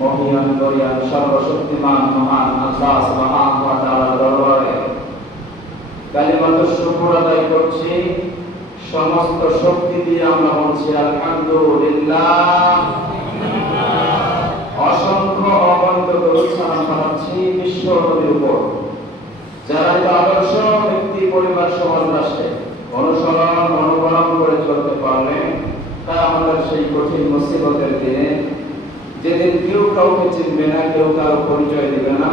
মহিয়ান দয়ান সর্বশক্তিমান মহান আল্লাহ সুবহানাহু ওয়া তাআলার দরবারে কালিমাতুশ শুকর আদায় করছি। সমস্ত শক্তি দিয়ে আমরা বলছি আলহামদুলিল্লাহ। অসংখ্য অগণিত দরুদ সালাম পাঠাচ্ছি বিশ্ব নবীর উপর, যারা এই আদর্শ ব্যক্তি পরিবার সমাজ রাষ্ট্রে অনুসরণ অনুকরণ করে চলতে পারলে তা আমাদের সেই কঠিন মুসিবতের দিনে, যেদিন কেউ কাউকে চিনবে না, কেউ কারো পরিচয় দিবে না,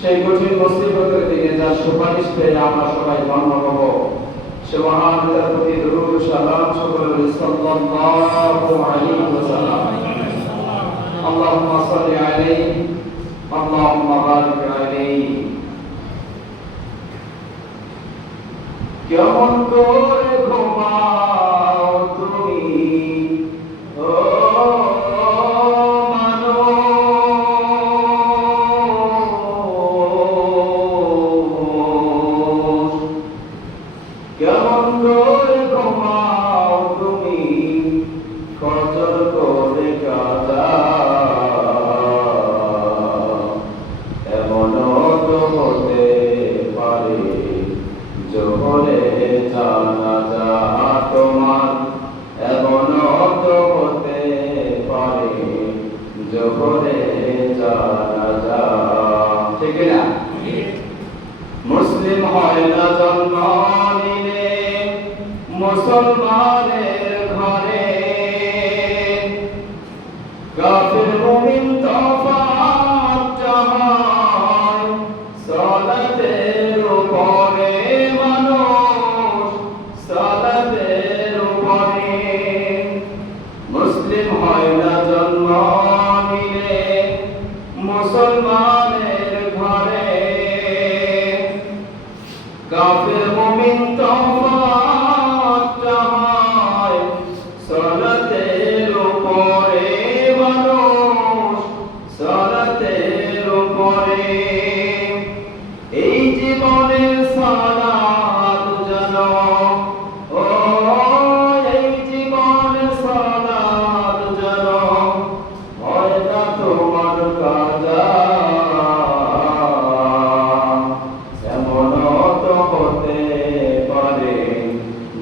সেই কঠিন মুসিবতের দিনে যার সুপারিশ পেয়ে আমরা সবাই ধন্য হব, সে মহান পিতার প্রতি দরুদ সালাম সকলের সাল্লাল্লাহু আলাইহি ওয়াসাল্লাম। আল্লাহুম্মা সাল্লি আলাইহি আল্লাহুম্মা বারিক আলাইহি। কেমন করে ঘুমাও তুমি ও মানুষ, কেমন করে ঘুমাও তুমি ফজর করে কাজা, এমনও তো হতে পারে জোহরে জানাজা তোমার, এমনও তো হতে পারে জোহরে জানাজা। ঠিক না? মুসলিম হয় না জন্ম নিলে মুসলমানের ঘরে, কাফির মুমিন তফাৎ হয় সালাতের উপরে, মানুষ সালাতের উপরে। মুসলিম হয় না জন্ম নিলে মুসলমানের ঘরে, কাফির মুমিন তফাৎ হয় সালাতের উপরে, মানুষ সালাতের উপরে। এই জীবনে সালাত জানো ও, এই জীবনে সালাত জানো, হয় না তোমার কাজা, এমনও তো হতে পারে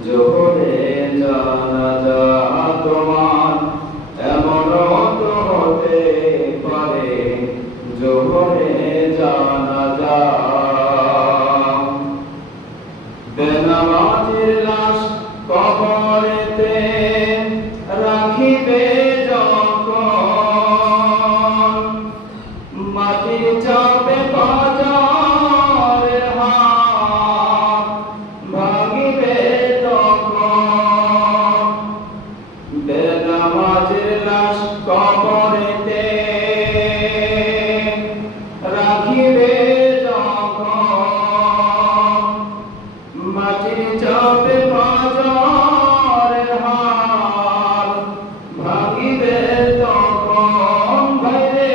জোহরে জানাজা তোমার, এমনও তো হতে পারে জোহরে জানাজা। বেনামাজির লাশ কবরেতে রাখিবে যখন, মাটির চাপে বাজারের হাত ভাঙিবে তখন। বেনামাজির লাশ কবরেতে রাখিবে যখন, মাটির চাপে বাজারের হাত ভাঙিবে তখন, ভাইরে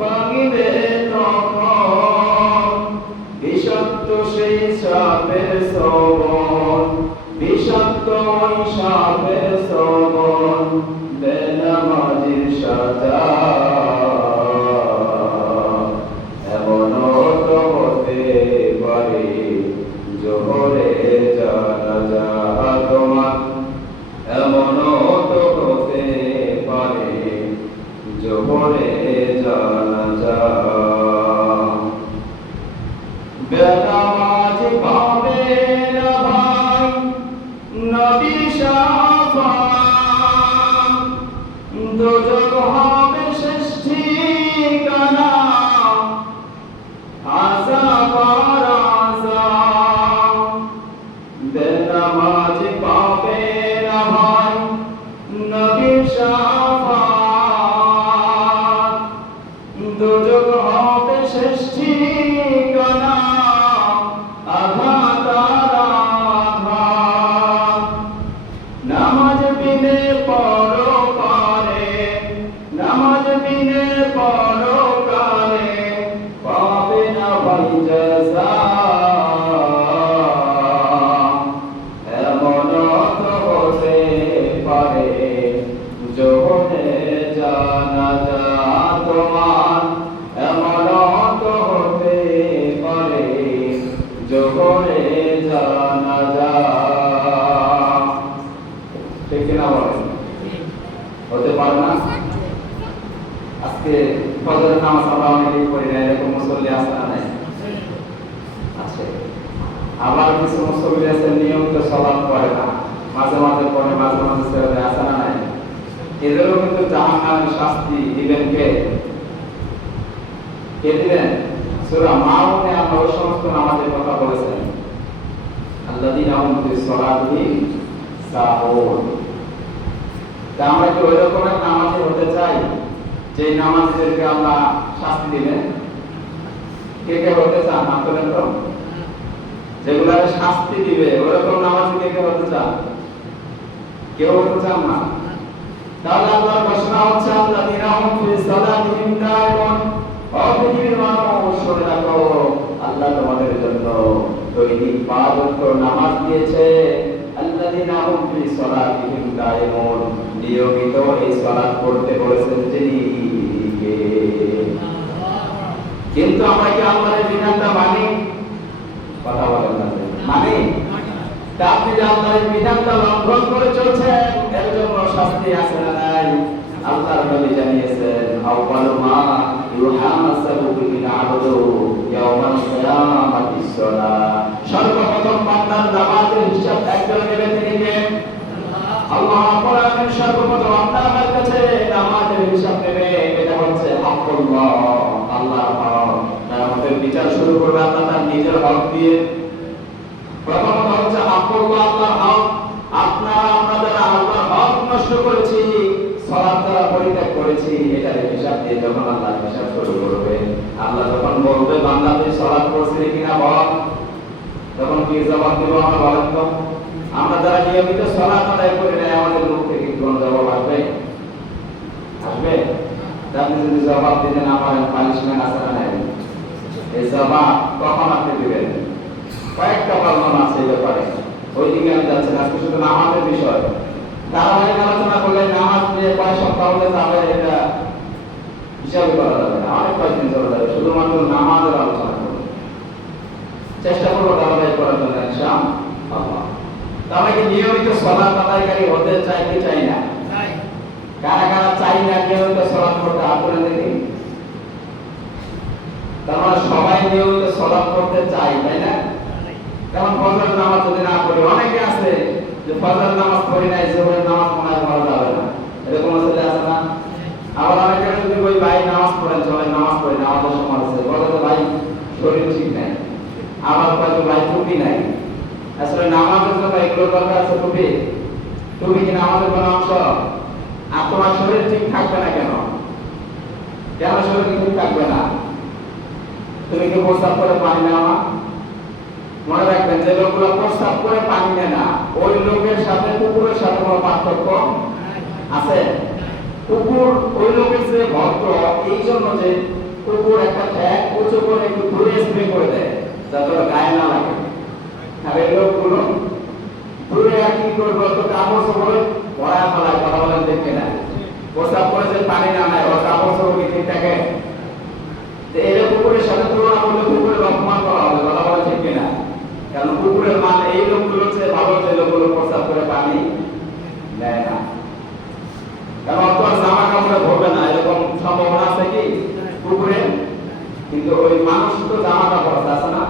ভাঙিবে তখন। বিষাক্ত সেই সাপের শ্রবণ, বিষাক্ত ওই সাপের শ্রবণ, বেনামাজির সাজা, এমনও তো হতে পারে জোহরে জানাজা তোমার, এমনও তো হতে পারে জোহরে জানাজা। বেনামাজ পাবে না ভাই নবীর শাফাত, দোজখ হবে শেষ ঠিকানা, আযাব আর আযাব। বেনামাজ পাবে না ভাই নবীর শাফাত, দোজখ হবে শেষ ঠিকানা, আঘাত আর আঘাত। নামাজ বিনে পরকালে, নামাজ বিনে পরকালে পাবে না ভাই জাযা, এমনও তো হতে পারে জোহরে জানাজা। আজকে ফজরের নামাজ আমরা অনেকেই পড়ি না, এরকম মুসল্লি আছে না নাই? আছে। আবার কিছু মুসল্লি আছে নিয়মিত সালাত পড়ে না, মাঝে মাঝে পড়ে, মাঝে মাঝে ছেড়ে দেয়, আছে না নাই? এদেরও কিন্তু জাহান্নামের শাস্তি দিবেন কে? কে দিবেন? সূরা মাউনে আল্লাহ ওই সমস্ত নামাজের কথা বলেছেন, আল্লাযীনা হুম ফিস-সালাতিহিম সাহুন। তা আমরা কি ওই রকমের নামাজি হতে চাই যে নামাজীদেরকে আল্লাহ শাস্তি দিবেন? কে কে হতে চান? না করেন তো, যেগুলা শাস্তি দিবে ওরকম নামাজি কে কে হতে চান? কেউ হতে চান না। তাহলে আল্লাহর ঘোষণা হচ্ছে আল্লাযীনা হুম ফিস-সালাতিহিম দায়িমুন। পৃথিবীর মানুষ শুনে রাখো, আল্লাহ তোমাদের জন্য দৈনিক ৫ ওয়াক্ত নামাজ দিয়েছে। আল্লাযীনা হুম ফিস-সালাতিহিম দায়িমুন, নিয়মিত এই সালাত পড়তে বলেছেন যিনি। কিন্তু আমরা কি আল্লাহর বিধানটা মানি? কথা বলেন না, মানি? তা আপনি যে আল্লাহর বিধানটা লঙ্ঘন করে চলছেন, এর জন্য শাস্তি আছে না নাই? আল্লাহর নবী জানিয়েছেন, আউয়ালু মা ইউহাসাবু বিহি আবদু ইয়াওমাল কিয়ামাতিস সালাহ। সর্বপ্রথম বান্দার নামাজের হিসাব একজন নেবে, তিনি কে? আল্লাহ রাব্বুল আলামিন সর্বপ্রথম আপনার কাছে নামাজের হিসাব নেবে। এটা হচ্ছে হকুল্লাহ, আল্লাহর হক। আমাদের বিচার শুরু করবে আল্লাহ তার নিজের হক দিয়ে। প্রথমত হচ্ছে হকুল্লাহ, আল্লাহর হক। আপনারা আমরা যারা আল্লাহর হক নষ্ট করেছি, সালাত দ্বারা পরিত্যাগ করেছি, এটার হিসাব দিয়ে যখন আল্লাহ হিসাব শুরু করবে, আল্লাহ যখন বলবে বান্দা তুই সালাত পড়ছিস কিনা বল, তখন কি জবাব দেব আমরা? বলেন তো, আমরা যারা নিয়মিত সালাত আদায় করি না, আমাদের মুখ থেকে কোন জবাব আসবে? আসবে? আপনি যদি জবাব দিতে না পারেন, পানিশমেন্ট আছে না নাই? এই জবাব কখন আপনি দিবেন? কয়েকটা বর্ণনা আছে এই ব্যাপারে, ওই দিকে আমি যাচ্ছি না, আজকে শুধু নামাজের বিষয়। ধারাবাহিক আলোচনা করলে নামাজ নিয়ে কয় সপ্তাহ হলে যাবে এটা হিসাব করা যাবে না, অনেক কয়েকদিন চলে যাবে। শুধুমাত্র নামাজের আলোচনা করবো, চেষ্টা করবো ধারাবাহিক করার জন্য ইনশাআল্লাহ। তাহলে কি নিয়মিত সালাত আদায়কারী হতে চাই কি চাই না? কারা কারা চাই না নিয়মিত সালাত করতে? হাত তুলে দেখি। তার মানে সবাই নিয়মিত সালাত করতে চাই, তাই না? যেমন ফজর নামাজ যদি না পড়ি, অনেকে আছে যে ফজর নামাজ পড়ি নাই, জোহরের নামাজ মনে হয় পড়া যাবে না, এরকম আসলে আছে না? আবার অনেকে যদি ওই ভাই নামাজ পড়েন, সবাই নামাজ পড়ে, নামাজের সময় আছে, বলে তো ভাই শরীর ঠিক নাই। আবার কয়েক ভাই টুপি নাই। আসলে নামাজের জন্য এগুলোর দরকার আছে। টুপি টুপি কি নামাজের কোনো অংশ? আর তোমার শরীর ঠিক থাকবে না কেন? কেন শরীর ঠিক থাকবে না? তুমি কি প্রস্তাব করে পানি নেওয়া? মনে রাখবেন, যে লোকগুলো প্রস্তাব করে পানি নেয় না, ওই লোকের সাথে কুকুরের সাথে কোনো পার্থক্য আছে? কুকুর ওই লোকের চেয়ে ভদ্র এই জন্য যে কুকুর একটা ঠ্যাং উঁচু করে একটু দূরে স্প্রে করে দেয়, যাতে ওর গায়ে না লাগে। আর এই লোকগুলো দূরে আর কি করবে, তো কাপড় চোপড়ে পড়ায় ফেলায়। কথা বলেন দেখবে না? প্রস্তাব করে যে পানি না নেয়, ওর কাপড় চোপড় কি ঠিক থাকে? এই কুকুরের সাথে তুলনা করলে কুকুরের অপমান করা হবে। কথা বলে ঠিক কিনা? কারণ কুকুরের মান এই লোকগুলোর চেয়ে ভালো, যে লোকগুলো প্রস্তাব করে পানি নেয় না। কারণ অত জামা কাপড়ে ভরবে না, এরকম সম্ভাবনা আছে কি কুকুরের? কিন্তু ওই মানুষ তো জামা কাপড় আছে না,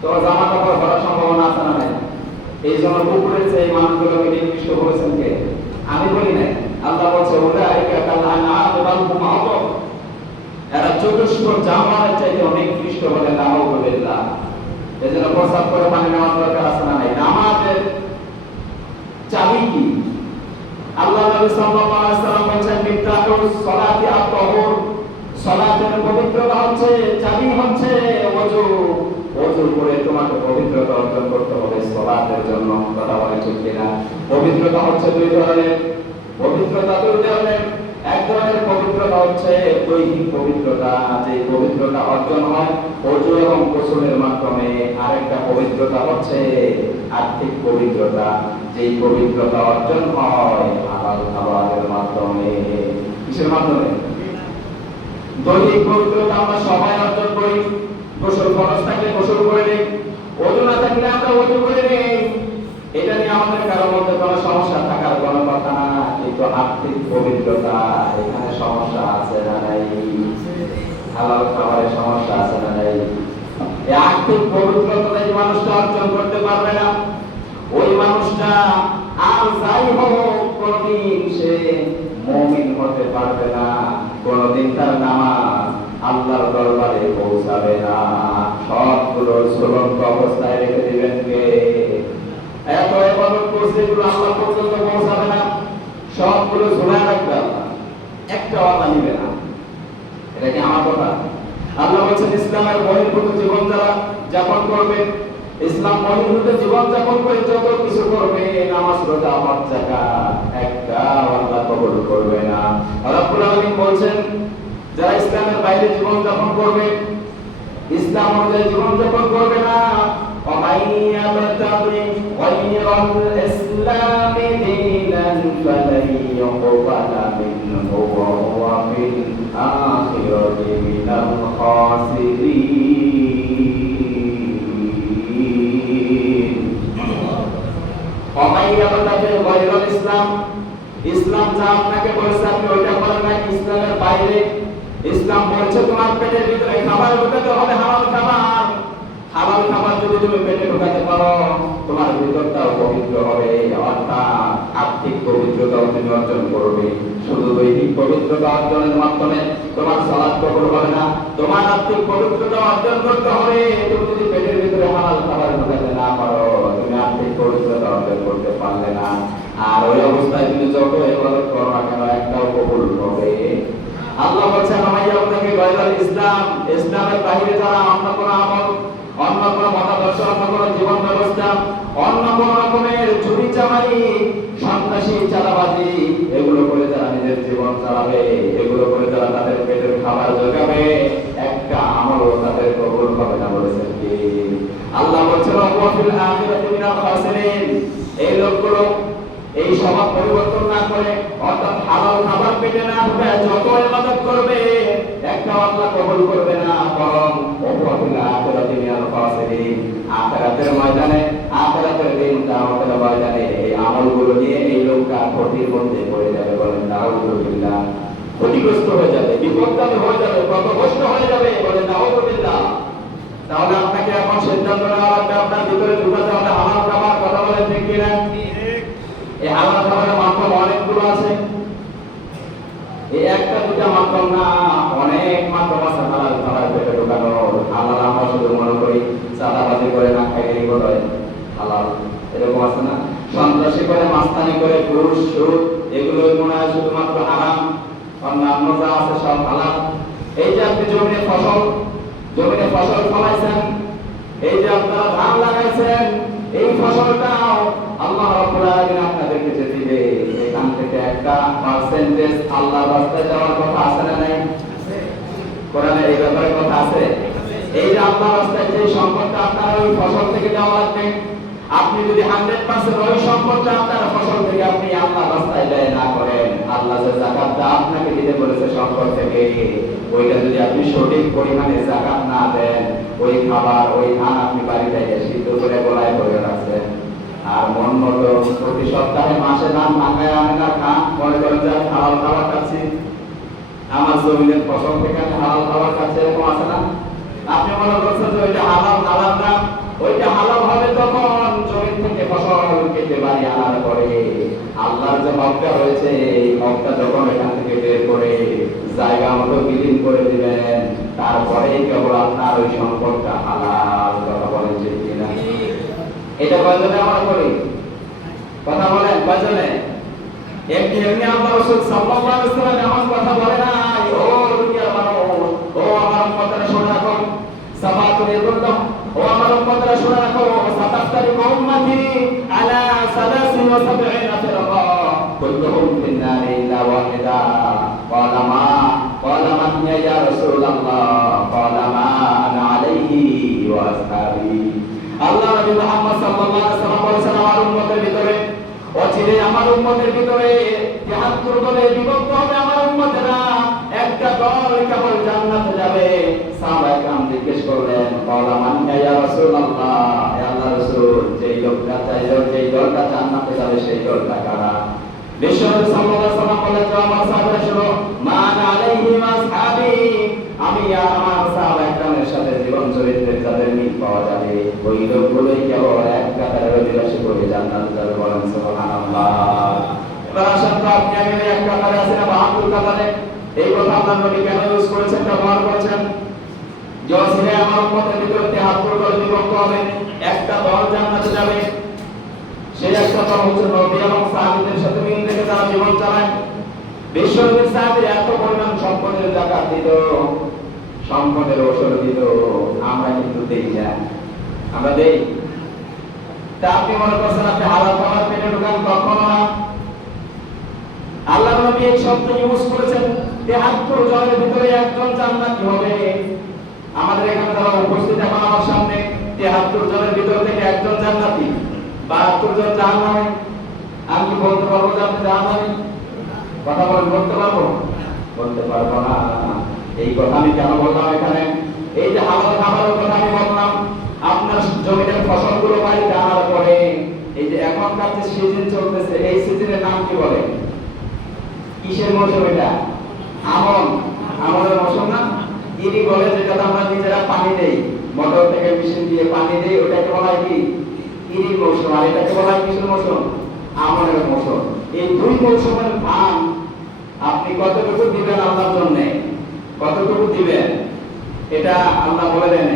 তো জামা কাপড় ভরার সম্ভাবনা আছে না? এই জন্য কুকুরের চেয়ে এই মানুষগুলোকে নির্দিষ্ট করেছেন কে? আমি বলি নাই, আল্লাহ বলছে এরা চতুষ্প জানোয়ারের চাইতে অনেক নিকৃষ্ট বলে নাউযুবিল্লাহ। এজন্য প্রস্তাব করে পানি নেওয়ার দরকার আছে না? নাই। নামাজের চাবি কি? আল্লাহ নবী সাল্লাল্লাহু আলাইহি ওয়াসাল্লাম বলেছেন, মিফতাহুস সালাতি আত-তাহুর। সালাতের পবিত্রতা হচ্ছে, চাবি হচ্ছে ওযু। ওযু করে তোমাকে পবিত্রতা অর্জন করতে হবে সালাতের জন্য। কথা বলে ঠিক কিনা? পবিত্রতা হচ্ছে দুই ধরনের। পবিত্রতা দুই ধরনের। এক ধরনের পবিত্রতা হচ্ছে দৈহিক পবিত্রতা, যে পবিত্রতা অর্জন হয় ওযু এবং গোসলের মাধ্যমে। আরেকটা পবিত্রতা হচ্ছে আর্থিক পবিত্রতা, যে পবিত্রতা অর্জন হয় হালাল খাবারের মাধ্যমে। কিসের মাধ্যমে? দৈহিক পবিত্রতা আমরা সবাই অর্জন করি। গোসল ফরজ থাকলে গোসল করে নেই, ওযু না থাকলে আমরা ওযু করে নেই। এটা নিয়ে আমাদের কারোর মধ্যে কোনো সমস্যা থাকার কোনো কথা না। কিন্তু আর্থিক পবিত্রতা এখানে সমস্যা আছে না নাই? হালাল খাবারের সমস্যা আছে না নাই? এই আর্থিক পবিত্রতা যে মানুষটা অর্জন করতে পারবে না, ওই মানুষটা আর যাই হোক কোনদিন সে মুমিন হতে পারবে না, কোনদিন তার নামাজ আল্লাহর দরবারে পৌঁছাবে না। সবগুলো ঝুলন্ত অবস্থায় রেখে দিবেন কে? এত ইবাদত করছে এগুলো আল্লাহ পর্যন্ত পৌঁছাবে না, সবগুলো ঝুলায় রাখবে আল্লাহ, একটা আল্লাহ নিবে না। এটা কি আমার কথা? আল্লাহ বলছেন ইসলামের বহির্ভূত জীবন যারা যাপন করবে, ইসলাম বহির্ভূত জীবন যাপন করে যত কিছু করবে, নামাজ রোজা হজ যাকাত একটা আল্লাহ কবুল করবে না। রব্বুল আলামিন বলছেন যারা ইসলামের বাইরে জীবন যাপন করবে, ইসলাম অনুযায়ী জীবন যাপন করবে না, ইসলাম যা আপনাকে বলেছে আপনি ওইটা করেন না, ইসলামের বাইরে। ইসলাম বলছে তোমার পেটের ভিতরে খাবার ঢোকাতে হবে হালাল খাবার। হালাল খাবার যদি তুমি পেটে ঢোকাতে পারো, তোমার ভিতরটাও পবিত্র হবে, অর্থাৎ আর্থিক পবিত্রতাও তুমি অর্জন করবে। শুধু দৈহিক পবিত্রতা অর্জনের মাধ্যমে তোমার সালাত কবুল হবে না, তোমার আর্থিক পবিত্রতা অর্জন করতে হবে। তুমি যদি পেটের ভিতরে হালাল খাবার ঢোকাতে না পারো, তুমি আর্থিক পবিত্রতা অর্জন করতে পারলে না। আর ওই অবস্থায় তুমি যত ইবাদত করো না কেন, একটাও কবুল হবে। আল্লাহ বলছেন আমাকে গায়রুল ইসলাম, ইসলামের বাইরে যারা অন্য কোনো আমল, অন্য কোনো মতাদর্শ, অন্য কোনো জীবন ব্যবস্থা, অন্য কোনো রকমের চুরি চামারি, সন্ত্রাসী চাঁদাবাজি এগুলো করে যারা নিজের জীবন চালাবে, এগুলো করে যারা তাদের পেটের খাবার জোগাবে, একটা আমলও তাদের কবুল হবে না। বলেছেন কি? আল্লাহ বলছেন ওয়া ফিল আখিরাতি মিনাল খাসিরিন। এই লোকগুলো এই স্বভাব পরিবর্তন না করে, অর্থাৎ হালাল খাবার পেটে না ঢুকে যত ইবাদত করবে, একটা আল্লাহ কবুল করবে না, বরং আখিরাতে মিনাল খাসিরিন, আখিরাতের ময়দানে, আখিরাতের দিন কিয়ামতের ময়দানে এই আমলগুলো নিয়ে এই লোকটা ক্ষতির মধ্যে পড়ে যাবে। বলেন নাউযুবিল্লাহ। ক্ষতিগ্রস্ত হয়ে যাবে, বিপদগামী হয়ে যাবে, পথভ্রষ্ট হয়ে যাবে। বলেন নাউযুবিল্লাহ। তাহলে আপনাকে এখন সিদ্ধান্ত নেওয়া লাগবে, আপনার ভিতরে ঢুকাতে হবে হালাল খাবার। কথা বলেন ঠিক কিনা? এই হালাল খাবারের মাধ্যম অনেকগুলো আছে, এই একটা দুটা মাধ্যম না, অনেক মাধ্যম আছে হালাল খাবার পেটে ঢোকানো। হালাল আমরা শুধু মনে করি চাঁদাবাজি করে না খাইলেই বোধ হয় হালাল, এরকম আছে না? সন্ত্রাসী করে, মাস্তানি করে, ঘুষ সুদ এগুলো মনে হয় শুধুমাত্র হারাম, অন্যান্য যা আছে সব হালাল। এই যে আপনি জমিনে ফসল ফলাইছেন, এই যে আপনারা ধান লাগাইছেন, এই ফসলটাও আল্লাহ রাব্বুল আলামিন আপনাদেরকে যে দিবে, এখান থেকে একটা পার্সেন্টেজ আল্লাহর রাস্তায় দেওয়ার কথা আছে না নাই? আছে। কোরআনে এই ব্যাপারে কথা আছে। এই যে আল্লাহর রাস্তায় যে সম্পদটা আপনার ওই ফসল থেকে দেওয়া লাগবে, আপনি যদি 100% ওই সম্পদটা আপনার ফসল থেকে আপনি আল্লাহর রাস্তায় ব্যয় না করেন, আল্লাহ যে যাকাতটা আপনাকে দিতে বলেছে সম্পদ থেকে, ওইটা যদি আপনি সঠিক পরিমাণে যাকাত না দেন, ওই খাবার, ওই ধান আপনি বাড়িতে সিদ্ধ করে গোলায় করে রাখছেন, আর মন মতো প্রতি সপ্তাহে মাসে ধান ভাঙায় আনে না, খান, মনে করেন যে আমি হালাল খাবার খাচ্ছি, আমার জমিনের ফসল থেকে আমি হালাল খাবার খাচ্ছি, এরকম আছে না? আপনি মনে করছেন যে ওইটা হালাল না, ওইটা হালাল হবে তখন জমি থেকে ফসল কেটে বাড়ি আনার পরে আল্লাহর যে হকটা রয়েছে, এই হকটা যখন এখান থেকে বের করে জায়গা মতো বিলীন করে দিবেন, তারপরেই কেবল আপনার ওই সম্পদটা হালাল। কথা বলেন ঠিক কিনা? এটা কয়জনে আমরা করি? কথা বলেন কয়জনে? এমনি আল্লাহ রাসূল সাল্লাল্লাহু আলাইহি ওয়াসাল্লাম এমন কথা বলে না, ও দুনিয়ার মানুষ, ও আমার উম্মতরা শুনে রাখো, সাবাতুল ইবাদাহ, ও আমার উম্মতরা শুনে রাখো, সাতাফতারি উম্মতি আলা 73 ফিরকা কুল্লুহুম ফিন নারি ইল্লা ওয়াহিদা। ক্বালা মান ইয়া রাসূলুল্লাহ? ক্বালা মা আনা আলাইহি ওয়া আসহাবি। আল্লাহ নবী মুহাম্মদ সাল্লাল্লাহু আলাইহি ওয়াসাল্লাম বলেছেন, আমার উম্মতের ভিতরে অচিরে, আমার উম্মতের ভিতরে তিহাত্তর দলে বিভক্ত হবে আমার উম্মতেরা, একটা দল কেবল জান্নাতে যাবে। সাহাবায়ে কেরাম জিজ্ঞেস করলেন, ক্বালা মান ইয়া রাসূলুল্লাহ? হে আল্লাহর রাসূল, যেই লোকটা চাইলো, যেই দলটা জান্নাতে যাবে সেই দলটা কারা? বিশ্বনবী সাল্লাল্লাহু আলাইহি ওয়াসাল্লাম বলেন যে আমার সাহাবারা শুনো মান আলাইহি আসহাবি, আমি আর আমার সাহাবায়ে সাথে জীবন চরিত্রের যাদের মিল পাওয়া যাবে ওই লোকগুলোই কেবল এক কাতারে অধিবাসী করে জান্নাতে যাবে। বলেন সুবহানাল্লাহ। এবার আসেন তো আপনি আমি এক কাতারে আছি না 72 কাতারে? এই কথা আল্লাহ নবী কেন ইউজ করেছেন, ব্যবহার করেছেন? জসিনে আমার উম্মতের ভিতরে 73 দল বিভক্ত হবে, একটা দল জান্নাতে যাবে। সেই একটা দল হচ্ছে নবী এবং সাহাবীদের সাথে মিল রেখে তারা জীবন চালায়। বিশ্বনবীর সাহাবীরা এত পরিমাণ সম্পদের যাকাত দিত, সম্পদের ওসর দিত, আমরা কিন্তু দেই না। আমরা দেই? তা আপনি মনে করছেন আপনি হালাল খাবার পেটে ঢোকান? কখনো না। আল্লাহ নবী এই শব্দ ইউজ করেছেন 73 জনের ভিতরে একজন জান্নাতি হবে। আমাদের এখানে যারা উপস্থিত এখন আমার সামনে 73 জনের ভিতর থেকে একজন জান্নাতি, 72 জন জাহান্নামী। আমি কি বলতে পারবো যে আপনি জাহান্নামী? কথা বলেন, বলতে পারবো? বলতে পারবো না। এই কথা আমি কেন বললাম এখানে? এই যে হালাল খাবারের কথা আমি বললাম, আপনার জমির ফসলগুলো বাড়িতে আনার পরে এই যে এখনকার যে সিজন চলতেছে, এই সিজনের নাম কি বলে? কিসের মৌসুম এটা? আমনের মৌসুম না? ইরি বলে, যেটা আমরা নিজেরা পানি দেই, মোটর থেকে মেশিন দিয়ে পানি দেই, ওটাকে বলা হয় কি? ইরির মৌসুম। আর এটাকে বলা হয় কিসের মৌসুম? আমনের মৌসুম। এই দুই মৌসুমের ধান আপনি কতটুকু দিবেন আল্লাহর জন্য? কতটুকু দিবেন এটা আল্লাহ বলে দেন?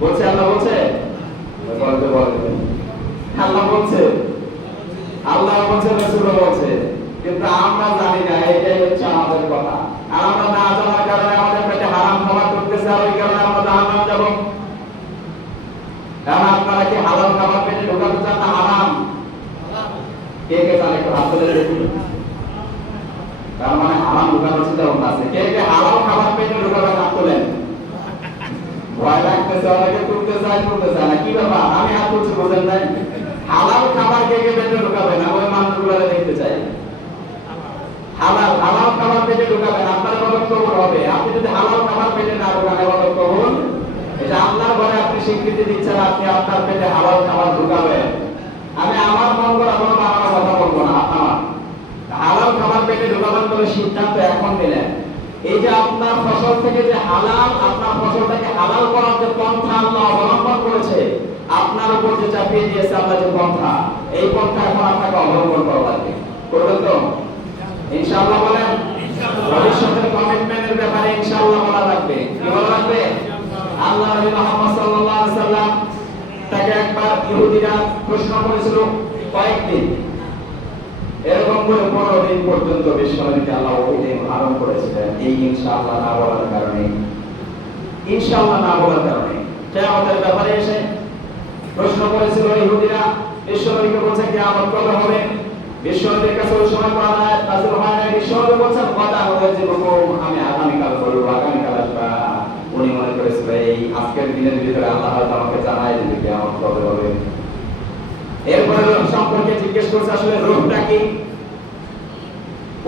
বলছে আল্লাহ? বলছে? বলতে বলবেন আল্লাহ বলছে, আল্লাহ বলছে, রাসূল বলছে, কিন্তু আমরা জানি না। এটাই হচ্ছে আমাদের কথা। আর আমরা না জানার কারণে আমাদের পেটে হারাম খাবার করতেছে, আর ওই কারণে আমরা জাহান্নাম যাব। কারণ আপনারা কি হালাল খাবার পেটে ঢোকাতে চান না হারাম? কে কে চান একটু হাত তুলে দেখুন। তার মানে হারাম ঢোকানোর চিন্তা ভাবনা আছে। কে কে হালাল খাবার পেটে ঢোকাবে হাত তোলেন। ভয় লাগতেছে, অনেকে তুলতে চায় না। কি ব্যাপার? আমি হাত তুলছি, বোঝেন নাই? হালাল খাবার কে কে পেটে ঢোকাবে না ওই মানুষগুলো দেখতে চাই। হালাল খাবার পেটে ঢোকাবেন, আপনার ইবাদত কবুল হবে। আপনি যদি হালাল খাবার পেটে না ঢোকান, ইবাদত কবুল? এটা আল্লাহর ঘরে আপনি স্বীকৃতি দিচ্ছেন আপনি আপনার পেটে হালাল খাবার ঢোকাবেন। আমি আমার মন করা কোনো বানানোর কথা বলবো না। আমার হালাল খাবার পেটে ঢোকাবেন বলে সিদ্ধান্ত এখন নিলেন। এই যে আপনার ফসল থেকে যে হালাল, আপনার ফসলটাকে হালাল করার যে পন্থা আল্লাহ অবলম্বন করেছে, আপনার উপর যে চাপিয়ে দিয়েছে আল্লাহ যে পন্থা, এই পন্থা এখন আপনাকে অবলম্বন করা লাগবে। করবেন তো? ইনশাআল্লাহ বলেন। ভবিষ্যতের কমিটমেন্টের ব্যাপারে ইনশাআল্লাহ বলা লাগবে। কি বলা লাগবে? আল্লাহ নবী মুহাম্মদ সাল্লাল্লাহু আলাইহি সাল্লাম তাকে একবার ইহুদিরা প্রশ্ন করেছিল কয়েকদিন, এরকম করে 15 দিন পর্যন্ত বিশ্বনবীকে আল্লাহ ওহিতে আরম্ভ করেছিলেন এই ইনশাআল্লাহ না বলার কারণে। ইনশাআল্লাহ না বলার কারণে কিয়ামতের ব্যাপারে এসে প্রশ্ন করেছিল ইহুদিরা, বিশ্বনবীকে বলছে কিয়ামত কবে হবে? বিশ্বনবীর কাছে ওই সময় কোরআন আয়াত নাযিল হয় নাই। বিশ্বনবী বলছেন কদা হবে যে আমি আগামীকাল বলবো, আগামীকাল আসবা। উনি মনে করেছিল এই আজকের দিনের ভিতরে আল্লাহ হয়তো আমাকে জানাই দিবে কিয়ামত কবে হবে। এরপরে রূহ সম্পর্কে জিজ্ঞেস করছে আসলে রূহটা কি?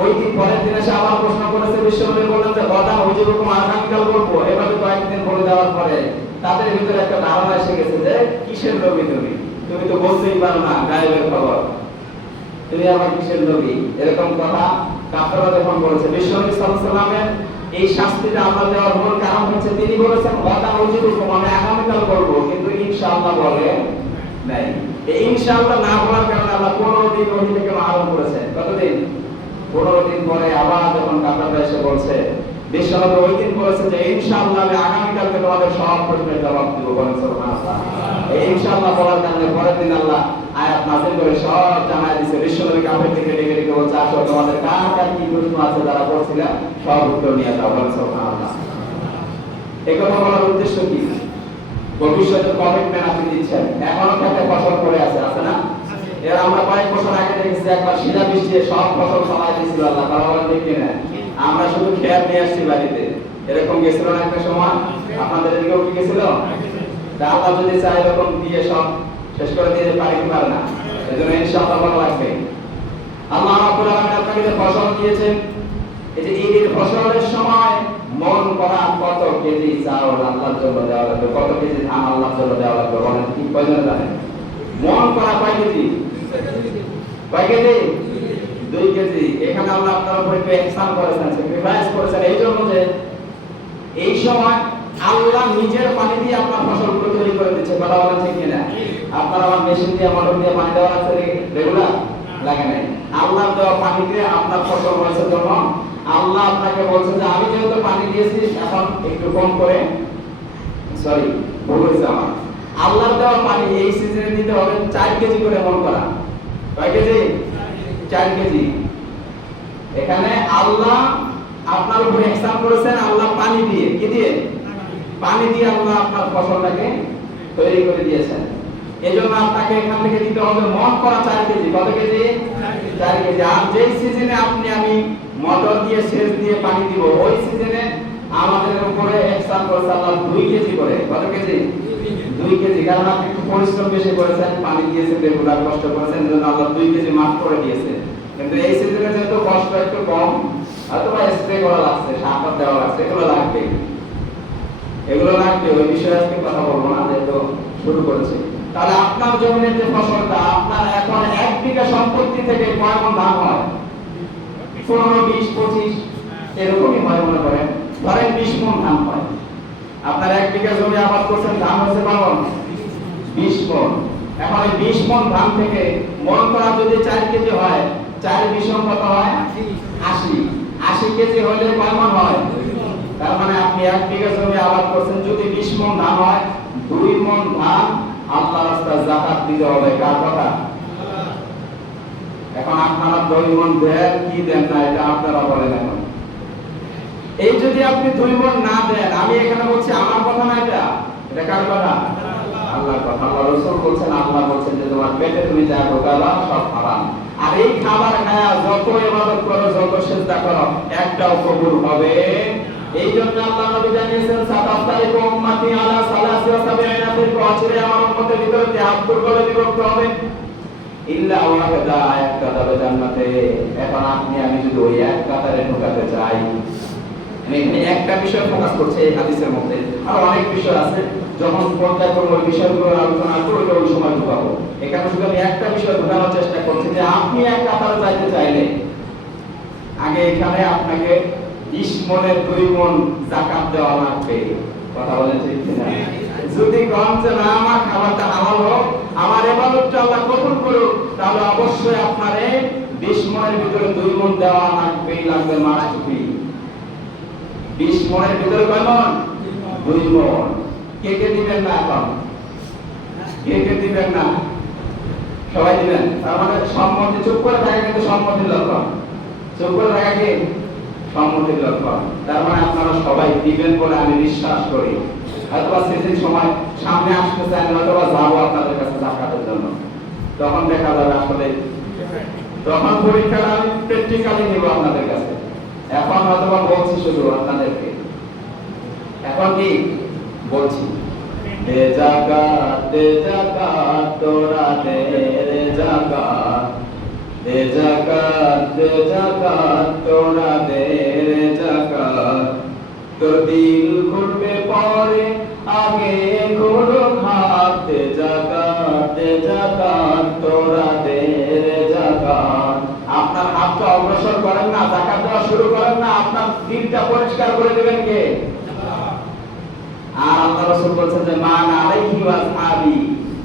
ওই দিন পরের দিন এসে আবার প্রশ্ন করেছে, বিশ্বনবী বললেন যে কদা হুজুরকুম আগামীকাল বলবো। এভাবে কয়েকদিন বলে দেওয়ার পরে তাদের ভিতরে একটা ধারণা এসে গেছে যে কিসের নবী তুমি? তুমি তো বলতেই পারো না গায়েবের খবর, তুমি আবার কিসের নবী? এরকম কথা কাফেররা যখন বলেছে, বিশ্বনবী সাল্লাল্লাহু আলাইহি ওয়াসাল্লামের এই শাস্তিটা আল্লাহ দেওয়ার মূল কারণ হচ্ছে তিনি বলেছেন ওয়াদা হুজুরকুম, আমি আগামীকাল বলবো, কিন্তু ইনশাআল্লাহ বলে নাই। এই ইনশাআল্লাহ না বলার কারণে আল্লাহ 15 দিন ওহি থেকে মাহরুম করেছেন। কতদিন? 15 দিন পরে আবার যখন কাফেররা এসে বলছে, বিশ্বনবী ওই দিন বলেছে যে ইনশাআল্লাহ আমি আগামীকালকে তোমাদের সব প্রশ্নের জবাব দেব। বলেন সুবহানাল্লাহ। এই ইনশাআল্লাহ বলার কারণে পরের দিন আল্লাহ আয়াত নাযিল করে সব জানাই দিয়েছে। বিশ্বনবী কাফের থেকে ডেকে ডেকে বলছে আসো তোমাদের কার কার কি প্রশ্ন আছে যারা বলছিল সব উত্তর নিয়ে যাও। বলেন সুবহানাল্লাহ। এই কথা বলার উদ্দেশ্য কি? ভবিষ্যতের কমিটমেন্ট আপনি দিচ্ছেন। এখনো খেতে ফসল পড়ে আছে, আছে না? এর আমরা কয়েক বছর আগে দেখেছি একবার শিলা বৃষ্টি সব ফসল সবাই দিয়েছিল আল্লাহ। তারা বলেন দেখি না, আমরা শুধু খেয়াল নিয়ে আসছি বাড়িতে। এরকম গেছিল না একটা সময়? আপনাদের এদিকেও কি গেছিল? আল্লাহ যদি চায় এরকম দিয়ে সব শেষ করে দিতে পারে কি পারে না? এজন্য ইনশাআল্লাহ ভালো লাগবে। আল্লাহ রাব্বুল আলামিন আপনাকে যে ফসল দিয়েছেন, এই যে ঈদের ফসলের সময় মন করা কত কেজি চাউল আল্লাহর জন্য দেওয়া লাগবে, কত কেজি ধান আল্লাহর জন্য দেওয়া লাগবে, বলেন কি কয়জন জানেন? মন করা কয় কেজি? কয় কেজি? 2 কেজি। এখানে আল্লাহ আপনার উপর একটু ইহসান করেছেন, স্যাক্রিফাইস করেছেন এই জন্য যে এই সময় আল্লাহ নিজের পানি দিয়ে আপনার ফসলগুলো তৈরি করে দিচ্ছে। কথা বলেন ঠিক কিনা? আপনার আমার মেশিন দিয়ে মোটর দিয়ে পানি দেওয়া আছে রেগুলার লাগে নাই। আল্লাহ দেওয়া পানি দিয়ে আপনার ফসল হয়েছে যখন আল্লাহ আপনাকে বলছে যে আমি যেহেতু পানি দিয়েছি এখন একটু কম করে, সরি ভুল হয়েছে আমার, আল্লাহ দেওয়া পানি এই সিজনে দিতে হবে 4 কেজি করে মন করা। কয় কেজি? 4 কেজি। এখানে আল্লাহ আপনার উপরে ইহসান করেছেন, আল্লাহ পানি দিয়ে, কি দিয়ে? পানি দিয়ে আল্লাহ আপনার ফসলটাকে তৈরি করে দিয়েছেন। এজন্য আপনাকে এখান থেকে দিতে হবে মন করা 4 কেজি। কত কেজি? 4 কেজি। আর যেই সিজনে আমি মোটর দিয়ে সেচ দিয়ে পানি দিব, ওই সিজনে আমাদের উপরে ইহসান করেছে আল্লাহ 2 কেজি করে। কত কেজি? 2 কেজি। কারণ আপনি একটু পরিশ্রম বেশি করেছেন, পানি দিয়েছেন, রেগুলার কষ্ট করেছেন, এজন্য আল্লাহ 2 কেজি মাফ করে দিয়েছে। কিন্তু এই সিজনে যেহেতু কষ্ট একটু কম, অথবা স্প্রে করা লাগছে, সার দেওয়া লাগছে, এগুলো লাগবে, ওই বিষয়ে আজকে কথা বলবো না, যেহেতু শুরু করেছি। তাহলে আপনার জমিনের যে ফসলটা, আপনার এখন 1 বিঘা সম্পত্তি থেকে কয় মণ ধান হয়? 15, 20, 25 এরকমই হয় মনে করেন। ধরেন 20 মণ ধান হয়। আপনার 1 বিঘা জমি আবাদ করছেন, ধান হচ্ছে কয় মণ? 20 মণ। এখন এই 20 মণ ধান থেকে মণ করা যদি 4 কেজি হয়, 4 20 কত হয়? 80। 80 কেজি হলে কয় মণ হয়? তার মানে আপনি 1 বিঘা জমি আবাদ করছেন, যদি 20 মণ ধান হয়, 2 মণ ধান আল্লাহর রাস্তায় যাকাত দিতে হবে। কার কথা? এখন আপনারা 2 মণ দেন কি দেন না, এটা আপনারা বলেন। এখন এই যদি আপনি 2 মণ না দেন, আমি এখানে বলছি আমার কথা না, এটা কার কথা? আল্লাহর কথা। আল্লাহ রাসূল বলছেন, আল্লাহ বলছেন যে তোমার পেটে তুমি যা ঢোকাবা সব হারাম। আর এই খাবার খায়া যত ইবাদত করো, যত সিজদা করো, একটাও কবুল হবে। এই জন্য আল্লাহ নবী জানিয়েছেন, সাতাফতারিকু উম্মতি আলা 73 ফিরকা, আমার উম্মতের ভিতরে 73 দলে বিভক্ত হবে। ইল্লা ওয়াহিদা, একটা দলে জান্নাতে। এখন আমি যদি ওই এক কাতারে ঢোকাতে চাই, আমি এখানে একটা বিষয় ফোকাস করছি এই হাদিসের মধ্যে, আর অনেক বিষয় আছে, যখন পর্যায়ক্রমে ওই বিষয়গুলোর আলোচনা করব ওই সময় ঢোকাবো। এখানে শুধু আমি একটা বিষয় ঢোকানোর চেষ্টা করছি যে আপনি এক কাতারে যাইতে চাইলে আগে এখানে আপনাকে 20 মণের 2 মণ যাকাত দেওয়া লাগবে। কথা বলেন ঠিক কিনা? যদি কম যে না আমার খাবারটা হালাল হোক, আমার ইবাদতটা আল্লাহ কবুল করুক, তাহলে অবশ্যই আপনারে 20 মণের ভিতরে 2 মণ দেওয়া লাগবে মাস্ট বি। 20 মণের ভিতরে কয় মণ? 2 মণ। কে কে দিবেন না? এখন কে দিবেন না? সবাই দিবেন। তার মানে সম্মতি, চুপ করে থাকা কিন্তু সম্মতির লক্ষণ। চুপ করে থাকা কি সম্মতির লক্ষণ। তার মানে আপনারা সবাই দিবেন বলে আমি বিশ্বাস করি। হয়তোবা সেদিন সময় সামনে আসতে চান, হয়তোবা যাবো আপনাদের কাছে যাকাতের জন্য, তখন দেখা যাবে আসলে, তখন পরীক্ষাটা আমি প্র্যাকটিক্যালি নিব আপনাদের কাছে। এখন হয়তোবা বলছি শুধু আপনাদেরকে, এখন কি বলছি, দে যাকাত তোরা দে রে যাকাত, দে যাকাত তোরা দে রে যাকাত, তোর দিল খুলবে পরে আগে খোলো হাত, দে যাকাত তোরা দে রে যাকাত। আপনার হাতটা অগ্রসর করেন না, যাকাত দেওয়া শুরু করেন না, আপনার দিলটা পরিষ্কার করে দেবেন কে? আর আল্লাহ রাসূল বলেছেন যে মান আলাইহি ওয়া আসহাবি,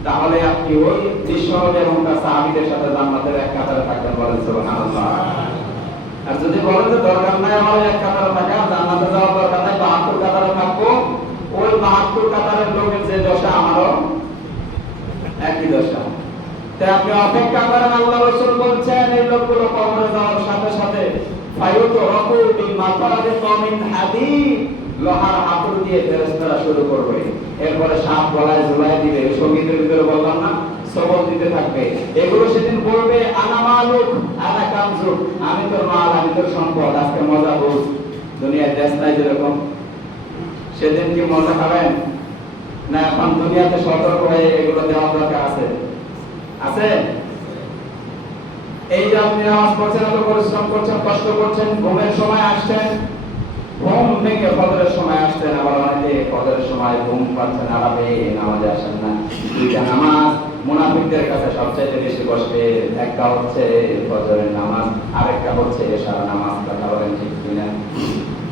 তাহলে আপনি ওই বিশ্বনবী এবং তার সাহাবীদের সাথে জান্নাতের এক কাতারে থাকবেন। বলেন সুবহানাল্লাহ। আর যদি বলেন যে দরকার নাই আমার এক কাতারে থাকা, জান্নাতে যাওয়ার দরকার নাই, 72 কাতারে থাকবো, ওই 72 কাতারের লোকের যে দশা আমারও একই দশা। তাই আপনি অপেক্ষা করেন। আল্লাহ রাসূল বলছেন এই লোকগুলো কবরে যাওয়ার সাথে সাথে ফায়ুতু রাকু বিল মাতারিক মিন হাদিদ, লোহার হাতুড় দিয়ে ফেরেশতারা শুরু করবে। এরপরে সাপ গলায় ঝুলায় দিবে, সঙ্গীতের ভিতরে বললাম না, সবল দিতে থাকবে। এগুলো সেদিন বলবে আনা মালুক আনা কামজুক, আমি তোর মাল, আমি তোর সম্পদ, আজকে মজা বুঝ। দুনিয়ায় দেশ নাই যেরকম, সেদিন কি মজা খাবেন না? এখন দুনিয়াতে সতর্ক হয়ে এগুলো দেওয়ার দরকার আছে। এই যে আপনি নামাজ পড়ছেন, এত পরিশ্রম করছেন, কষ্ট করছেন, ঘুমের সময় আসছেন, ঘুম ভেঙে ফজরের সময় আসছেন, আবার অনেকে ফজরের সময় ঘুম পাচ্ছেন, আরামে নামাজে আসেন না। 2টা নামাজ মুনাফিকদের কাছে সবচেয়ে বেশি কষ্টের একটা হচ্ছে ফজরের নামাজ, আরেকটা হচ্ছে এশার নামাজ। কথা বলেন ঠিক কিনা?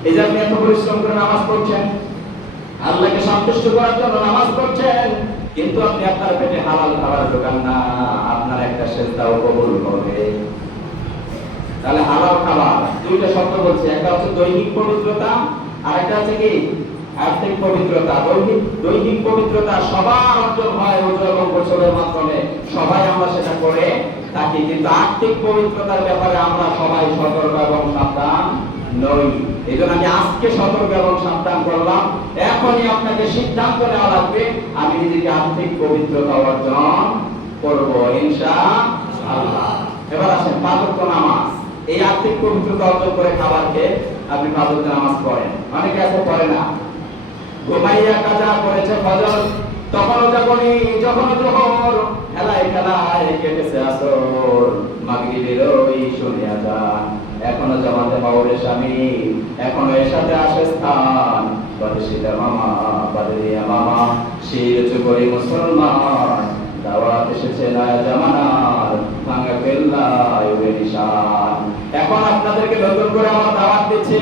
এই যে আপনি এত পরিশ্রম করে নামাজ পড়ছেন, আল্লাহকে সন্তুষ্ট করার জন্য নামাজ পড়ছেন, কিন্তু আপনি আপনার পেটে হালাল খাবার ঢোকান না, আপনার একটা সেজদাও কবুল হবে। তাহলে হালাল খাবার দুইটা শব্দ বলছে, একটা হচ্ছে দৈহিক পবিত্রতা, আর একটা হচ্ছে কি আর্থিক পবিত্রতা। দৈহিক পবিত্রতা সবার অর্জন হয় ওযু এবং গোসলের মাধ্যমে, সবাই আমরা সেটা করে থাকি, কিন্তু আর্থিক পবিত্রতার ব্যাপারে আমরা সবাই সতর্ক এবং সাবধান নই। এই জন্য আমি আজকে সতর্ক এবং সাবধান করলাম। এখনই আপনাকে সিদ্ধান্ত নেওয়া লাগবে, আমি নিজেকে আর্থিক পবিত্রতা অর্জন করব ইনশাআল্লাহ। এবার আসেন 5 ওয়াক্ত নামাজ। এই আর্থিক পবিত্রতা অর্জন করে খাবার খেয়ে আপনি 5 ওয়াক্ত নামাজ পড়েন, অনেকে আছে পড়ে না, ঘুমাইয়া কাজা করেছে ফজর, তখনও যখনই যখনও জোহর, খেলায় খেলায় কেটেছে আসর, মাগরিবের ওই শুনিয়া যান, এখনো জামাতে মাওরে স্বামী, এখনো এর সাথে আসে স্থান, বাদেশিটা মামা বাদেরিয়া মামা, শিরচু করি মুসলমান, দাওয়াত এসেছে নয়া জামানার, ভাঙা কেল্লায় উড়ে নিশান। এখন আপনাদেরকে নতুন করে আমার দাওয়াত দিচ্ছি,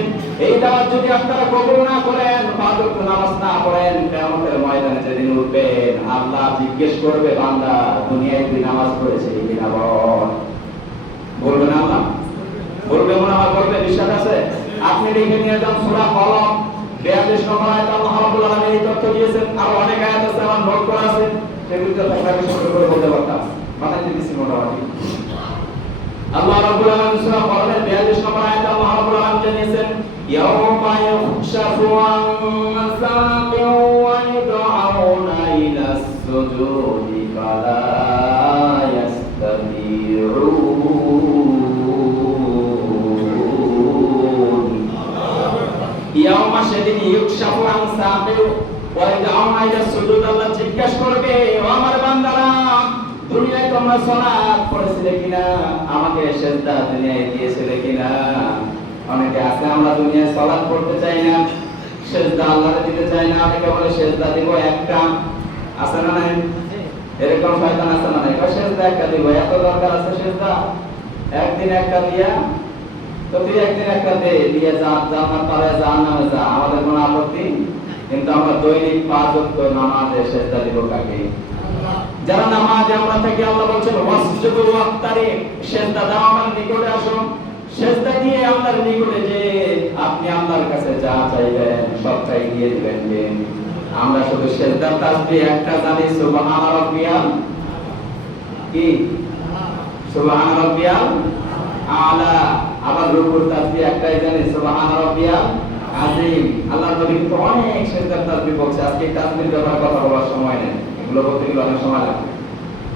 এই দাওয়াত যদি আপনারা কবুল না করেন, 5 ওয়াক্ত নামাজ না পড়েন, কিয়ামতের ময়দানে যেদিন উঠবেন, আল্লাহ জিজ্ঞেস করবে, বান্দা দুনিয়ায় তুই নামাজ পড়েছিলি কিনা বল। বলবে না আল্লাহ? বলবে, মনে হয় বলবে, বিশ্বাস আছে? আপনি লিখে নিয়ে যান সূরা কলম 42 নম্বর আয়াত, আল্লাহ রাব্বুল আলামিন এই তথ্য দিয়েছেন। আর অনেক আয়াত আছে আমার নোট করা আছে, সেগুলো আপনাকে ছোট করে বলতে পারতাম, মাথায় দিয়েছি মোটামুটি। আল্লাহ রাব্বুল আলামিন সূরা কলমের 42 নম্বর আয়াতে আল্লাহ রাব্বুল আলামিন জানিয়েছেন, ইয়াউমা ইউকশাফু আন সাকিন ওয়া ইদআউনা ইলাস সুজুদি ফালা ইয়াস্তাতিউন। ইয়াউমা সেদিন ইউকশাফু আন সাকিন ওয়া ইদআউনা ইলাস সুজুদ, আল্লাহ জিজ্ঞাসা করবে, ও আমার বান্দারা, দুনিয়ায় তোমরা সালাত পড়েছিলে কিনা, আমাকে সিজদা দুনিয়ায় দিয়েছিলে কিনা? অনেকে আছে আমরা দুনিয়ায় সালাত পড়তে চাই না, সিজদা আল্লাহকে দিতে চাই না, অনেকে বলে সিজদা দিব একটা, আছে না নাই? এরকম শয়তান আছে না নাই? কয় সিজদা একটা দিব, এত দরকার আছে সিজদা, একদিন একটা দিয়া, তো তুই একদিন একটা দে, দিয়ে জান্নাত পারে জাহান্নামে যা, আমাদের কোনো আপত্তি। কিন্তু আমরা দৈনিক 5 ওয়াক্ত নামাজে সিজদা দিব কাকে? যারা নামাজে আমরা থাকি, আল্লাহ বলছেন ওয়াসজুদু ওয়াক্তারিব, সিজদা দাও, আমার নিকটে আসো। সিজদা দিয়ে আল্লাহর নিকটে যে আপনি আল্লাহর কাছে যা চাইবেন সবটাই দিয়ে দিবেন। যে আমরা শুধু সিজদার তাসবিহ একটা জানি, সুবহান রাব্বিয়াল কি, সুবহান রাব্বিয়াল আলা, আবার রুকুর তাসবিহ একটাই জানি, সুবহান রাব্বিয়াল আযীম। আল্লাহর নবী কিন্তু অনেক সিজদার তাসবিহ বলছে, আজকে তাসবিহের ব্যাপারে কথা বলার সময় নেই, এগুলো বলতে গেলে অনেক সময় লাগে।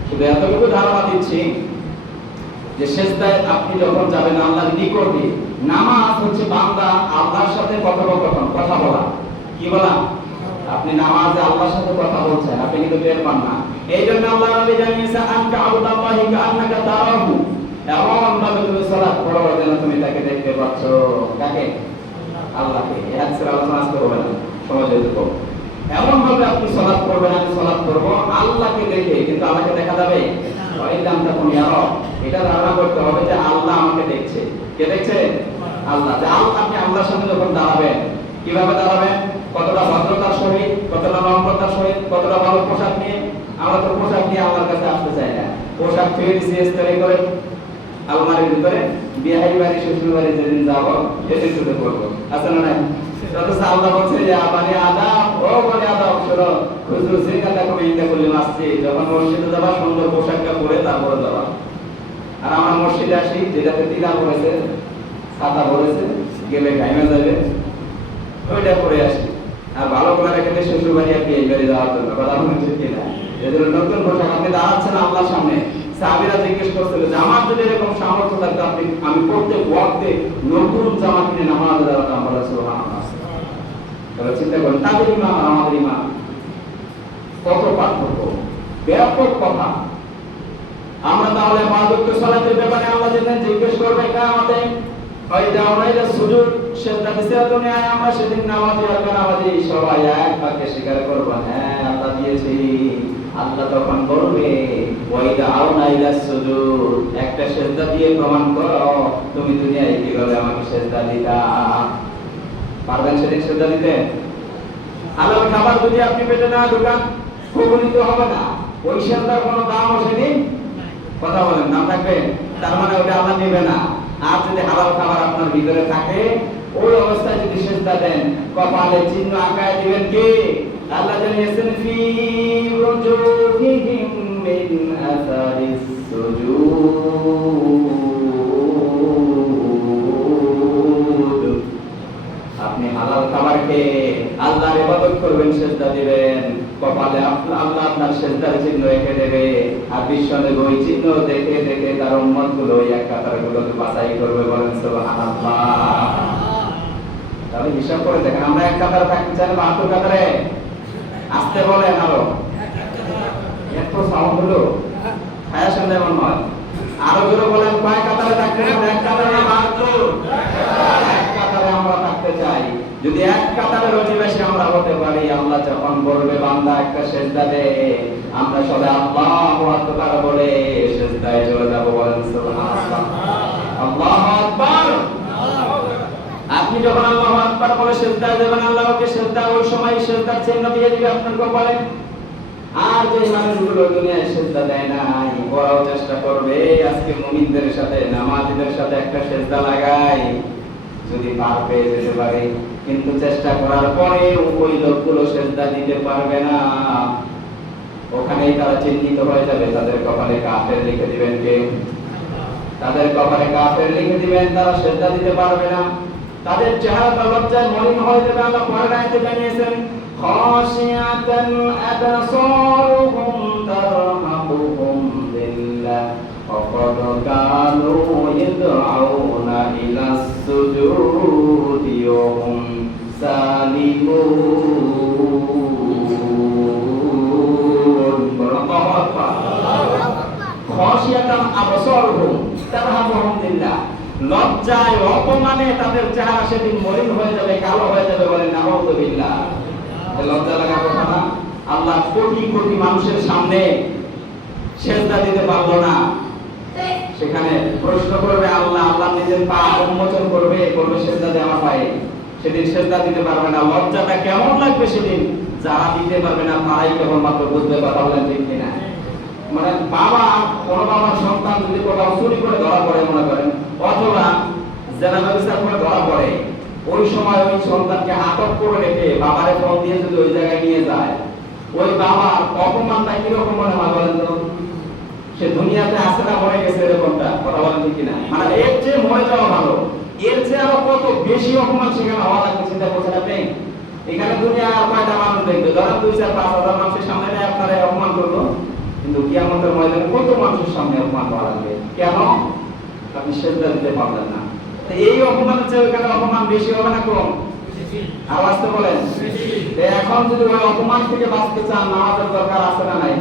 শুধু এতটুকু ধারণা দিচ্ছি যে সিজদায় আপনি যখন যাবেন আল্লাহর নিকটে, নামাজ হচ্ছে বান্দা আল্লাহর সাথে কথোপকথন, কথা বলা। কি বলা? আপনি নামাজে আল্লাহর সাথে কথা বলছেন, আপনি কিন্তু টের পান না। এই জন্য আল্লাহ নবী জানিয়েছে, আনকা আবুদাল্লাহি কাআন্নাকা তারাহু, এমন ভাবে তুমি সালাত পড়ো যেন তুমি তাকে দেখতে পাচ্ছ। কাকে? আল্লাহকে। এই হাদিসের আলোচনা আজকে হবে না, সময় যেতে কম। এমন ভাবে আপনি সালাত পড়বেন, আমি সালাত করব আল্লাহকে দেখে, কিন্তু আল্লাহকে দেখা যাবে এটা ধারণা করতে হবে যে আল্লাহ আমাকে দেখছে। কে দেখছে? আল্লাহ। যে আপনি আল্লাহর সামনে যখন দাঁড়াবেন, কিভাবে দাঁড়াবেন? কতটা ভদ্রতার সহিত, কতটা নম্রতার সহিত, কতটা ভালো পোশাক নিয়ে। আমরা তো পোশাক নিয়ে আল্লাহর কাছে আসতে চাই না, পোশাক ফেলে দিয়েছি ইস্ত্রি করে আলমারির ভিতরে, বিহারি বাড়ি শ্বশুর বাড়ি যেদিন যাবো এদিন শুধু করবো, আছে না নাই? আল্লাহ বলছে যে মানে আদাব, ও মানে আদাব, শোনো খুচরো সিঙ্গাটা করে ইন্দা করলে আসছে, যখন মসজিদে যাবা সুন্দর পোশাকটা পরে তারপরে যাবা। আর আমরা মসজিদে আসি যেটাতে তিলা পড়েছে, ছাতা পড়েছে, গেলে গাইমে যাবে, ওইটা পরে আসি। আর ভালো করে রেখে শ্বশুর বাড়ি আর কি এই বাড়ি যাওয়ার জন্য, কথা বলছে কিনা? এদের নতুন পোশাক আপনি দাঁড়াচ্ছেন আল্লাহর সামনে। সাহাবীরা জিজ্ঞেস করছিল যে আমার যদি এরকম সামর্থ্য থাকতো আমি প্রত্যেক ওয়াক্তে নতুন জামা কিনে নামাজে দাঁড়াতাম, বলে সুবহানাল্লাহ। তাহলে চিন্তা করেন তাদের ইমান আর আমাদের ইমান কত পার্থক্য, ব্যাপক কথা। আমরা তাহলে 5 ওয়াক্ত সালাতের ব্যাপারে আল্লাহ যেদিন জিজ্ঞেস করবে কিয়ামতে, ওই দাওনাইলা সুজুদ সিজদা দিছে দুনিয়ায়, আমরা সেদিন নামাজি আর বেনামাজি সবাই এক বাক্যে স্বীকার করব, হ্যাঁ আল্লাহ দিয়েছি। আল্লাহ তখন বলবে ওয়াইদাউনা ইলাস সুজুদ, একটা সিজদা দিয়ে প্রমাণ করো তুমি দুনিয়ায় কিভাবে আমাকে সিজদা দিতা। পারবেন সেদিন সিজদা দিতে? হালাল খাবার যদি আপনি পেটে না ঢোকান কবুলিত হবে না, ওই সিজদার কোনো দামও সেদিন কথা বলেন না থাকবে, তার মানে ওটা আল্লাহ নেবে না। আর যদি হালাল খাবার আপনার ভিতরে থাকে, ওই অবস্থায় যদি সিজদা দেন কপালে চিহ্ন আঁকায় দিবেন কে? আল্লাহ জানিয়েছেন ফি রুজুহিহিম মিন আসারিস সুজুদ। আপনি হালাল খাবার খেয়ে আল্লাহর ইবাদত করবেন, সিজদা দিবেন, কপালে আল্লাহ আপনার সিজদার চিহ্ন এঁকে দেবে। আর বিশ্বনবী ওই চিহ্ন দেখে দেখে তার উম্মতগুলো ওই এক কাতারগুলোকে বাছাই করবে। বলেন সুবহানাল্লাহ। তাহলে হিসাব করে দেখেন, আমরা এক কাতারে থাকতে চাই না 72 কাতারে? আসতে বলেন আরো, এত সাউন্ড হলো ছায়া শুনলে মনে হয়। আরো জোরে বলেন, কয় কাতারে থাকতে চান? এক কাতারে না 72? এক কাতারে আমরা থাকতে চাই। যদি এক কাতারের অধিবাসী আমরা হতে পারি, আল্লাহ যখন বলবে বান্দা একটা সিজদা দে, আমরা সবাই আল্লাহু আকবার বলে সিজদায় চলে যাব। বলেন সুবহানাল্লাহ, আল্লাহু আকবার। আপনি যখন আল্লাহু আকবার বলে সিজদায় যাবেন, আল্লাহ ওকে সিজদা ওই সময় সিজদার চিহ্ন দিয়ে দিবে আপনার কপালে। আর যে মানুষগুলো দুনিয়ায় সিজদা দেয় নাই, ওরাও চেষ্টা করবে আজকে মুমিনদের সাথে নামাজীদের সাথে একটা সিজদা লাগাই, যদি পার পেয়ে যেতে পারে। কিন্তু চেষ্টা করার পরে ওই লোকগুলো সিজদা দিতে পারবে না, ওখানেই তারা চিহ্নিত হয়ে যাবে। তাদের কপালে কাফের লিখে দিবেন কে? তাদের কপালে কাফের লিখে দিবেন, তারা সিজদা দিতে পারবে না। তাদের চেহারাটা লজ্জায় মলিন হয়ে যাবে। আল্লাহ পরের আয়াতে জানিয়েছেন খাশিয়াতান আবসারুহুম তারহাকুহুম বিল্লাহ ওয়া ক্বাদ কানু ইয়াদউনা ইলাস সুজুদি ওয়া হুম সালিমুন। আল্লাহু আকবার। খাশিয়াতান আবসারুহুম তারহাকুহুম বিল্লাহ, লজ্জায় অপমানে তাদের চেহারা সেদিন মলিন হয়ে যাবে, কালো হয়ে যাবে। বলেন নাউযুবিল্লাহ। লজ্জা লাগার কথা না? আল্লাহ কোটি কোটি মানুষের সামনে সিজদা দিতে পারলো না, সেখানে প্রশ্ন করবে আল্লাহ, আল্লাহ নিজের পা উন্মোচন করবে, বলবে সিজদা দে আমার পায়ে। সেদিন সিজদা দিতে পারবে না। লজ্জাটা কেমন লাগবে সেদিন? যারা দিতে পারবে না তারাই কেবলমাত্র বুঝবে। কথা বলেন ঠিক কিনা? মানে বাবা, কোন বাবার সন্তান যদি কোথাও চুরি করে ধরা পড়ে মনে করেন, অথবা জেনা ব্যবস্থা করে ধরা পড়ে, ওই সময় ওই সন্তানকে আটক করে রেখে বাবারে ফোন দিয়ে যদি ওই জায়গায় নিয়ে যায়, ওই বাবার অপমানটা কিরকম মনে হয় বলেন তো? সে দুনিয়াতে আসে না মরে গেছে এরকমটা। কথা বলেন ঠিক কিনা? মানে এর চেয়ে মরে যাওয়া ভালো, এর চেয়ে আরো কত বেশি অপমান সেখানে হওয়া লাগবে চিন্তা করছেন আপনি? এখানে দুনিয়া আর কয়টা মানুষ দেখবে? ধরেন 2-4-5 হাজার মানুষের সামনে আপনারা অপমান করলো, কিন্তু কিয়ামতের ময়দানে কত মানুষের সামনে অপমান করা লাগবে? কেন? আপনি সিজদা দিতে পারলেন না। এই অপমানের চেয়ে ওখানে অপমান বেশি হবে না কম? আওয়াজ তো বলেন। এখন যদি ওই অপমান থেকে বাঁচতে চান, নামাজের দরকার আছে না নাই?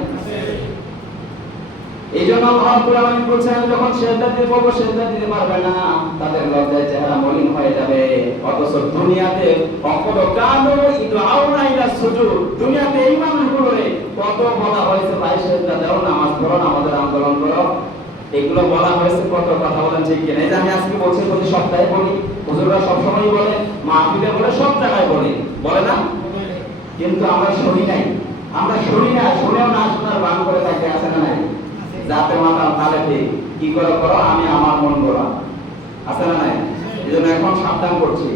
এই জন্য আল্লাহ রাব্বুল আলামিন বলছেন, যখন সিজদা দিতে বলবো সিজদা দিতে পারবে না, তাদের লজ্জায় চেহারা মলিন হয়ে যাবে। অথচ দুনিয়াতে অকদ কানু ইদউনা ইলা সুজুদ, দুনিয়াতে এই মানুষগুলোরে কত বলা হয়েছে ভাই সিজদা দাও, নামাজ পড়ো, নামাজের আন্দোলন করো, এগুলো বলা হয়েছে কত। কথা বলেন ঠিক কিনা? এই যে আমি আজকে বলছি, প্রতি সপ্তাহে বলি, হুজুররা সবসময় বলে, মাহফিলে বলে, সব জায়গায় বলে না? কিন্তু আমরা শুনি নাই। আমরা শুনি না, শুনেও না শোনার বান করে থাকে, আছে না নাই? যাতে মাতাল তালে ঠিক কি করে করো, আমি আমার মন গড়া, আছে না নাই? এই জন্য এখন সাবধান করছি,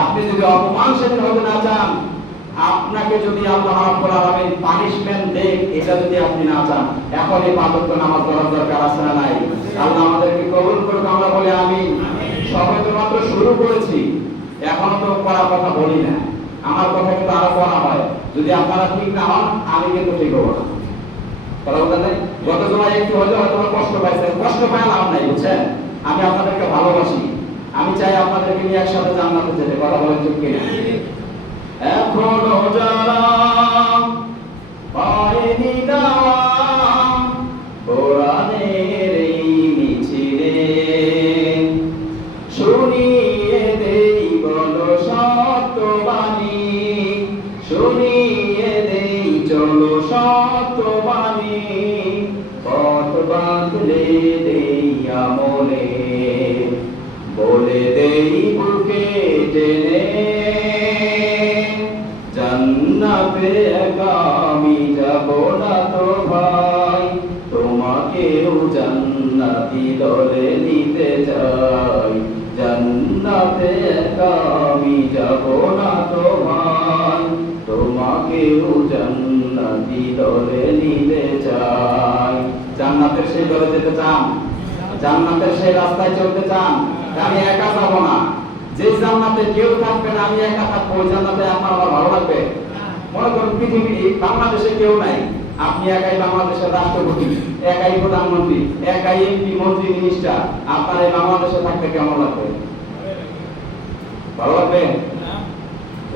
আপনি যদি অপমান সেদিন হতে না চান, আপনাকে যদি আল্লাহ রাব্বুল আলামিন পানিশমেন্ট দেয়, এটা যদি আপনি না চান, এখন এই 5 ওয়াক্ত নামাজ পড়ার দরকার আছে না নাই? আল্লাহ আমাদেরকে কবুল করুক, আমরা বলি আমিন। সবে তো মাত্র শুরু করেছি, এখনো তো করার কথা বলি না। আমার কথা কিন্তু আরো করা হয়। যদি আপনারা ঠিক না হন, আমি কিন্তু ঠিক হবো না। কথা বলতে নাই? গত সময় একটু হয়তো কষ্ট পাইছেন, কষ্ট পায় লাভ নাই, বুঝছেন? আমি আপনাদেরকে ভালোবাসি, আমি চাই আপনাদেরকে নিয়ে একসাথে জান্নাতে যেতে। কথা বলেন ঠিক কিনা? এখনো যারা পায়নি নাম কোরআনের এই মিছিলে, শুনিয়ে দেই বলো সত্যবাণী, শুনিয়ে দেই চলো সত্যবাণী। জান্নাতে একা আমি যাব না তো ভাই, তোমাকেও জান্নাতি দলে নিতে চাই। জান্নাতে একা আমি যাব না তো ভাই, তোমাকেও জান্নাতি দলে নিতে চাই। জান্নাতের সেই দলে যেতে চান? জান্নাতের সেই রাস্তায় চলতে চান? আমি একা যাব না, যে জান্নাতে কেউ থাকবে না, আমি একা থাকবো, ওই জান্নাতে আপনার আমার ভালো লাগবে? মনে করুন পৃথিবী বাংলাদেশে কেউ নাই, আপনি একাই বাংলাদেশের রাষ্ট্রপতি, একাই প্রধানমন্ত্রী, একাই এমপি, মন্ত্রী, মিনিস্টার, আপনার এই বাংলাদেশে থাকতে কেমন লাগবে? ভালো লাগবে?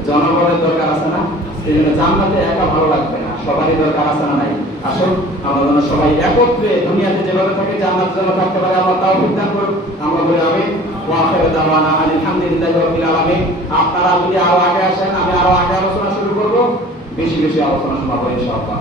জনগণের দরকার আছে না? এই জন্য জান্নাতে একা ভালো লাগবে না, সবারই দরকার আছে না নাই? আসুন আমরা যেন সবাই একত্রে দুনিয়াতে যেভাবে থাকে জান্নাতে যেন থাকতে পারে, আল্লাহ তাওফিক দান করুন। আমরা বলি আমিন। ওয়া আখিরু দাওয়ানা আলহামদুলিল্লাহি রাব্বিল আলামিন। আপনারা যদি আরো আগে আসেন, আমি আরো আগে আলোচনা শুরু করব, বেশি বেশি আলোচনা শোনাবো ইনশাআল্লাহ।